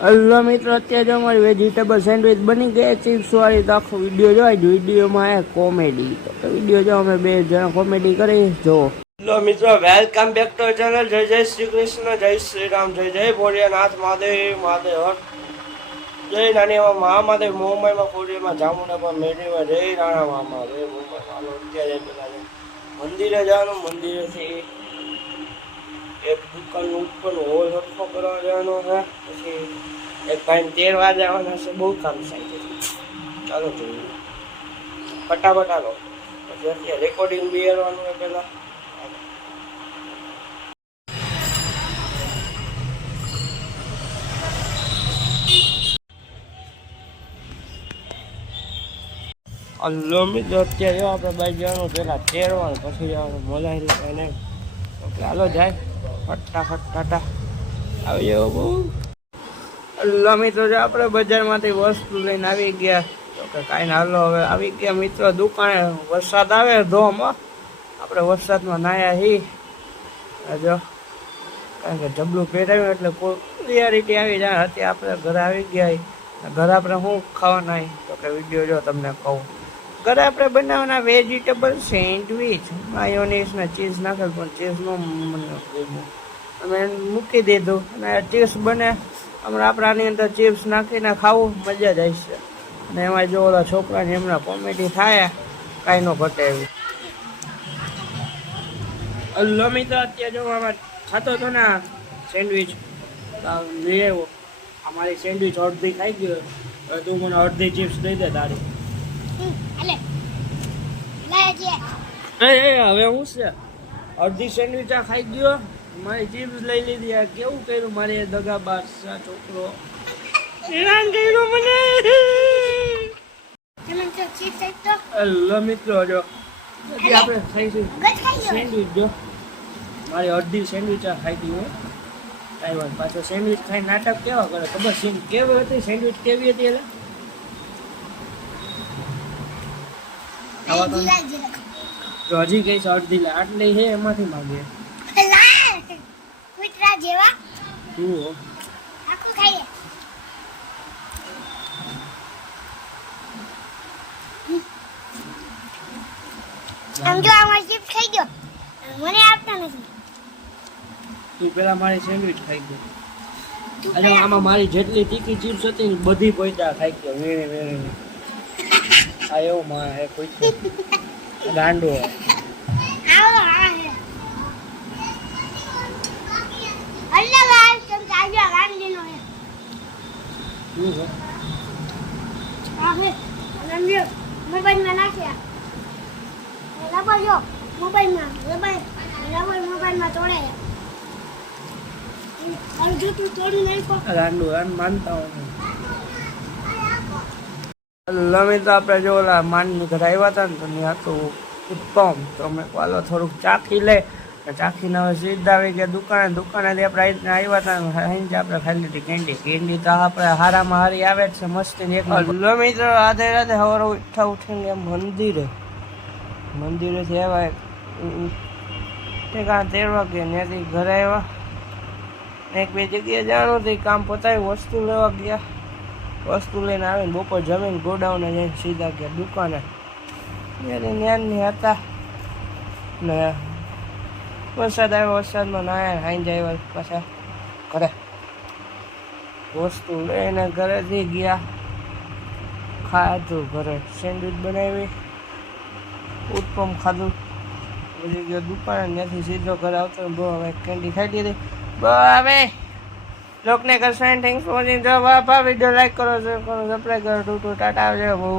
Hello મિત્રો, અત્યારે અમારી વેજીટેબલ સેન્ડવિચ બની ગઈ ચિપ્સ વાળી. તો આખો વિડીયો જોઈ. વિડીયોમાં એ કોમેડી, તો વિડીયો જો અમે બે જણા કોમેડી કરી જો. હેલો મિત્રો, વેલકમ બેક ટુ ચેનલ. જય જય શ્રી કૃષ્ણ, જય શ્રી રામ, જય જય ભોળિયાનાથ, મહાદેવ મહાદેવ, જય નાની મહાદેવ. મુંબઈમાં કોરિયામાં જામુના પણ મેળીમાં જય રાણા મહાદેવ. મુંબઈમાં અત્યારે પેલા મંદિરે જવાનું, મંદિરેથી એક દુકાન ઉપર હોલ હરખો કરવા જવાનો છે, પછી એક ભાઈ તેડવા જવાના છે. બહુ કામ થાય છે. ચાલો જોઈએ, ફટાફટ આલો. પછી અત્યારે રેકોર્ડિંગ બી કરવાનું હોય પેલા. હલો મિત્રો, અત્યારે આપણે બાઈ જવાનું, પેલા તેડવાનું, પછી જવાનું મોલાઈ રીતે. ચાલો જાય ફટાફટ ટાટા આવી જાવ. બહુ હલો મિત્રો, જો આપણે બજારમાંથી વસ્તુ લઈને આવી ગયા. તો કે કાંઈ ના, હલો હવે આવી ગયા મિત્રો દુકાને. વરસાદ આવે ધોમ, આપણે વરસાદમાં નાયા હી જો, કારણ કે જબલું પહેરાવ્યું એટલે ક્લિયરિટી આવી જાય. અત્યારે આપણે ઘરે આવી ગયા. ઘરે આપણે શું ખાવાના? તો કે વિડીયો જો તમને કહું. ઘરે આપણે બનાવવાના વેજીટેબલ સેન્ડવિચ, માયોનીઝ ને ચીઝ નાખેલ, પણ ચીઝનો મને અમે મૂકી દીધું. અને ચીઝ બને હમણાં આપણે આની અંદર ચિપ્સ નાખીને ખાવું, મજા જ આવશે. અને એમાં જો ઓલા છોકરાને એમના કોમેડી થાય, કાંઈ ન ઘટે એવી. હલો મિત્રો, અત્યારે જો આમાં ખાતો હતો ને સેન્ડવિચ, લઈ આવ્યો. અમારી સેન્ડવિચ અડધી ખાઈ ગયો. હવે તું મને અડધી ચિપ્સ દઈ દે તારી. હવે હું છે અડધી સેન્ડવિચ આ ખાઈ ગયો, મારી ચિપ્સ લઈ લીધી. આ કેવું કર્યું મારે દગાબાજ છોકરો, હેરાન કર્યું મને. હલો મિત્રો, જો આપણે ખાઈશું સેન્ડવિચ. જો મારી અડધી સેન્ડવિચ આ ખાઈ ગઈ હોય. કાંઈ વાત, પાછો સેન્ડવિચ ખાઈ નાટક કેવા કરે ખબર? કેવી હતી સેન્ડવિચ? કેવી હતી? એટલે તો હજી કઈ અડધી લે આટલી છે, એમાંથી માંગે તું પેલા મારી સેન્ડવિચ ખાઈ ગયો. અરે આમાં મારી જેટલી તીખી ચિપ્સ હતી બધી પૈસા ખાઈ ગયો. વેણી વેણી આ એવું માં હે કોઈ ગાંડો. મોબાઈલમાં નાખ્યા મોબાઈલમાં તોડાયા. માનતા લમી તો આપણે જો ઓલા માનની ઘરે આવ્યા હતા ને, તો ત્યાં હતું ઉત્તમ. તો અમે પાલો થોડુંક ચાખી લે. ચાખીને હવે સીધા આવી ગયા દુકાને. દુકાનેથી આપણે આવ્યા હતા, અહીં આપણે ખાઈ લીધી કેન્ડી. તો આપણે હારામાં હારી આવે જ છે મસ્તી. એક લમી તો રાધે રાધે સવારે ઉઠીને મંદિરેથી આવ્યા. ઠેકાણા તેડવા ગયા, ત્યાંથી ઘરે આવ્યા. એક બે જગ્યાએ જવાનું હતું, કામ પતાવી વસ્તુ લેવા ગયા. વસ્તુ લઈને આવીને બપોર જમીન ગોડાઉને જઈને સીધા ગયા દુકાને. ત્યાંની હતા ને વરસાદ આવ્યો. વરસાદમાં નાયા, હાઈ જાય પાછા ઘરે. વસ્તુ લઈને ઘરેથી ગયા, ખાધું. ઘરે સેન્ડવિચ બનાવી, ઉત્પમ ખાધું. પછી ગયો દુકાને, ત્યાંથી સીધો ઘરે આવતો બહુ હવે કેન્ડી ખાઈ લીધી. બહુ હવે લોકને કરશો. Thanks for watching. જો બાપા વિડીયો લાઈક કરો, શેર કરો, સબસ્ક્રાઈબ કરો. ટાટા આવજો બહુ.